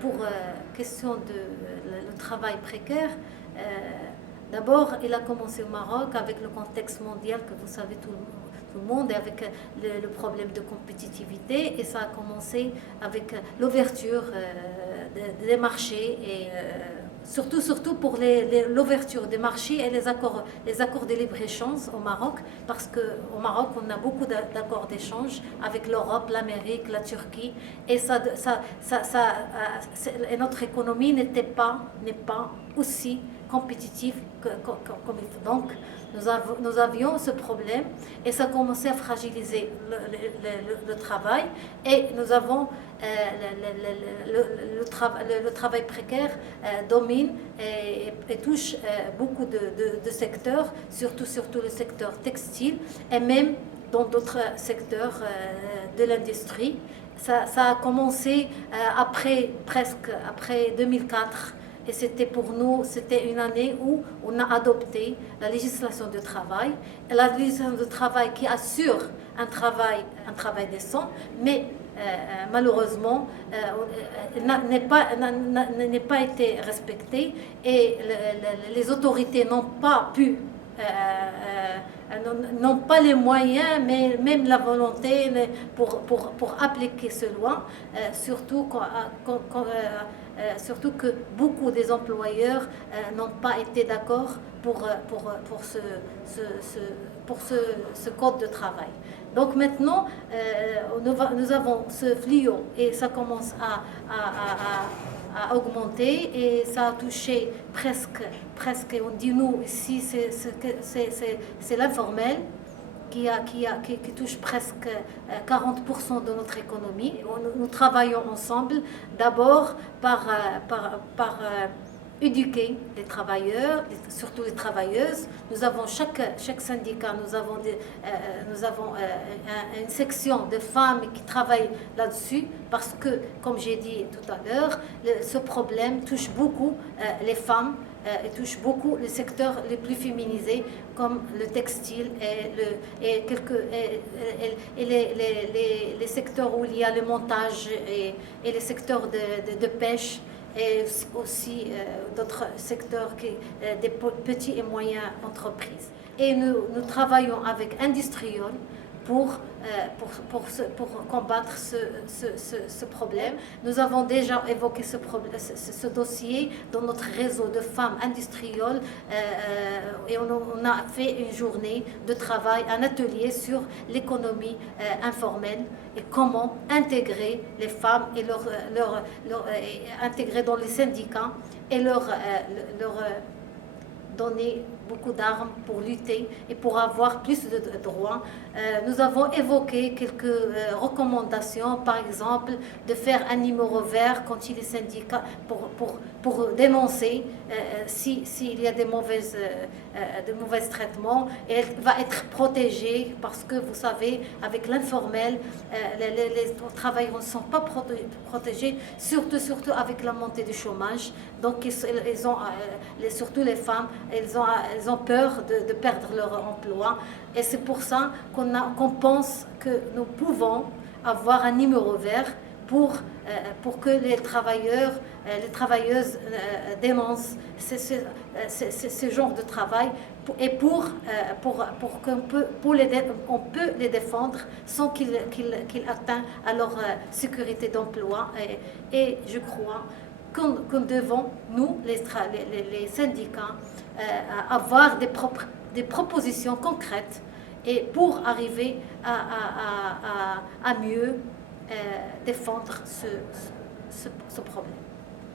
pour question de le travail précaire, d'abord, il a commencé au Maroc avec le contexte mondial que vous savez tout le monde, et avec le problème de compétitivité, et ça a commencé avec l'ouverture des marchés et surtout pour l'ouverture des marchés et les accords de libre-échange au Maroc, parce qu'au Maroc, on a beaucoup d'accords d'échange avec l'Europe, l'Amérique, la Turquie, et et notre économie n'est pas aussi compétitive comme il faut. Donc, nous avions ce problème et ça a commencé à fragiliser le travail, et nous avons le travail précaire domine et touche beaucoup de secteurs, surtout le secteur textile et même dans d'autres secteurs de l'industrie. Ça a commencé après 2004. Et pour nous, c'était une année où on a adopté la législation du travail. La législation du travail qui assure un travail décent, mais malheureusement, n'est pas été respectée, et les autorités n'ont pas pu n'ont pas les moyens, mais même la volonté pour appliquer ce loi, surtout que beaucoup des employeurs n'ont pas été d'accord pour ce code de travail. Donc maintenant, nous avons ce fléau et ça commence à augmenter, et ça a touché presque, on dit nous ici, c'est l'informel qui touche presque 40% de notre économie. Nous travaillons ensemble d'abord par éduquer les travailleurs, surtout les travailleuses. Nous avons chaque syndicat, nous avons une section de femmes qui travaillent là-dessus, parce que, comme j'ai dit tout à l'heure, ce problème touche beaucoup les femmes, et touche beaucoup les secteurs les plus féminisés comme le textile et les secteurs où il y a le montage et les secteurs de pêche, et aussi d'autres secteurs, des petits et moyennes entreprises. Et nous travaillons avec Industriol pour combattre ce problème. Nous avons déjà évoqué ce dossier dans notre réseau de femmes industrielles, et on a fait une journée de travail, un atelier sur l'économie informelle et comment intégrer les femmes et intégrer dans les syndicats et leur donner beaucoup d'armes pour lutter et pour avoir plus de droits. Nous avons évoqué quelques recommandations, par exemple de faire un numéro vert quand il est syndicat pour dénoncer s'il y a de mauvais traitements, et elle va être protégée, parce que vous savez, avec l'informel, les travailleurs ne sont pas protégés, surtout avec la montée du chômage. Donc surtout les femmes, elles ont peur de perdre leur emploi, et c'est pour ça qu'on pense que nous pouvons avoir un numéro vert pour que les travailleurs, les travailleuses dénoncent ce genre de travail, et on peut les défendre sans qu'ils atteignent à leur sécurité d'emploi. Et je crois que devons, nous, les syndicats, avoir des propositions concrètes, et pour arriver à mieux défendre ce problème.